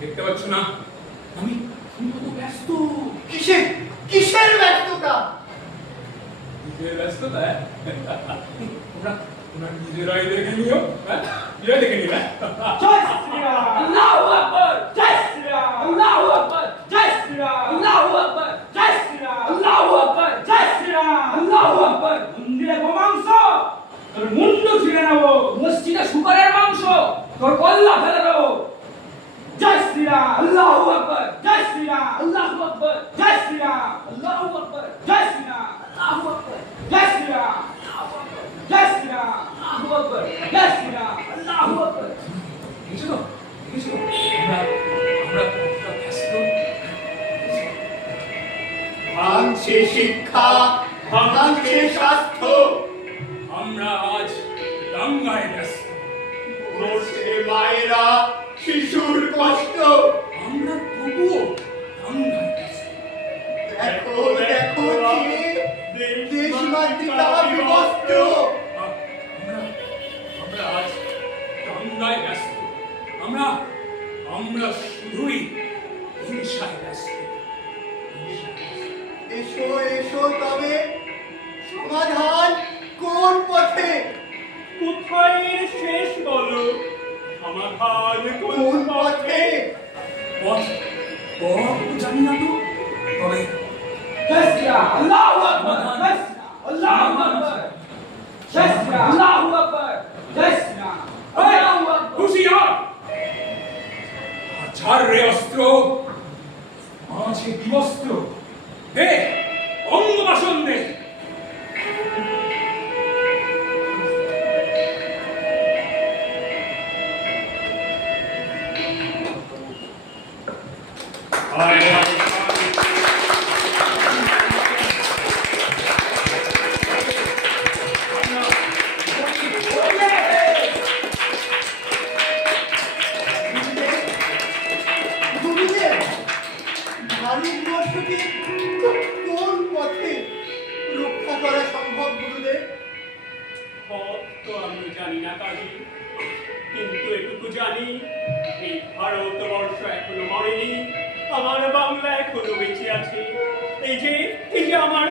দেখতে পাচ্ছ না আমি কত ব্যস্ত। কিসের ব্যস্ততা? নিজের ব্যস্ততা? তোমরা নিজেরাই দেখে নিও। নিজেরাই দেখে নিবে। জয় শ্রীরাম। আল্লাহু আকবার। জয় শ্রীরাম। আল্লাহু আকবার। জয় শ্রীরাম। আল্লাহু আকবার। জয় শ্রীরাম। আল্লাহু আকবার। জয় শ্রীরাম। আল্লাহু আকবার। মন্দিরে গোমাংস তোর মুন্ড ছিঁড়ে নেব, মসজিদে শুকরের মাংস তোর কল্লা ফেলে দেবো। জয় শ্রীরাম। আল্লাহু আকবার। জয় শ্রীরাম। আল্লাহু আকবার। জয় শ্রীরাম। আল্লাহু আকবার। জয় শ্রীরাম। আল্লাহু আকবার। জয় শ্রীরাম। জয় শ্রীরাম। আল্লাহু আকবার। জয় শ্রীরাম। আল্লাহু আকবার। দেখেছো তো? দেখেছো? আমরা কতটা ব্যস্ত। ভাঙছে শিক্ষা, ভাঙছে স্বাস্থ্য, আমরা আজ দাঙ্গায় ব্যস্ত। মরছে মায়েরা, শিশুর কষ্ট। আমরা তবুও দাঙ্গায় ব্যস্ত। দেখো দেখো দেশ মাতৃকা বিভক্ত। আমরা আজ দাঙ্গায় ব্যস্ত। আমরা শুধুই হিংসায় ব্যস্ত। এসো এসো তবে সমাধান কোন পথে? কোথায় শেষ বলো, সমাধান কোন পথে? পথ পথ জানি না তো, তবে জয় শ্রীরাম। আল্লাহু আকবার। জয় শ্রীরাম। আল্লাহু আকবার। জয় শ্রীরাম। আল্লাহু আকবার। জয় শ্রীরাম। আল্লাহু আকবার। হুঁশিয়ার! হাজার রে অস্ত্র, মাঝে বিবস্ত্র। দে অঙ্গবাসন দে। গুরুদেব, ভারতবর্ষকে কোন পথে রক্ষা করা সম্ভব গুরুদেব? পথ তো আমি জানি না কাজী, কিন্তু এটুকু জানি এই ভারতবর্ষ এখনো মরেনি, আমার বাংলা এখনো বেঁচে আছে। এই যে আমার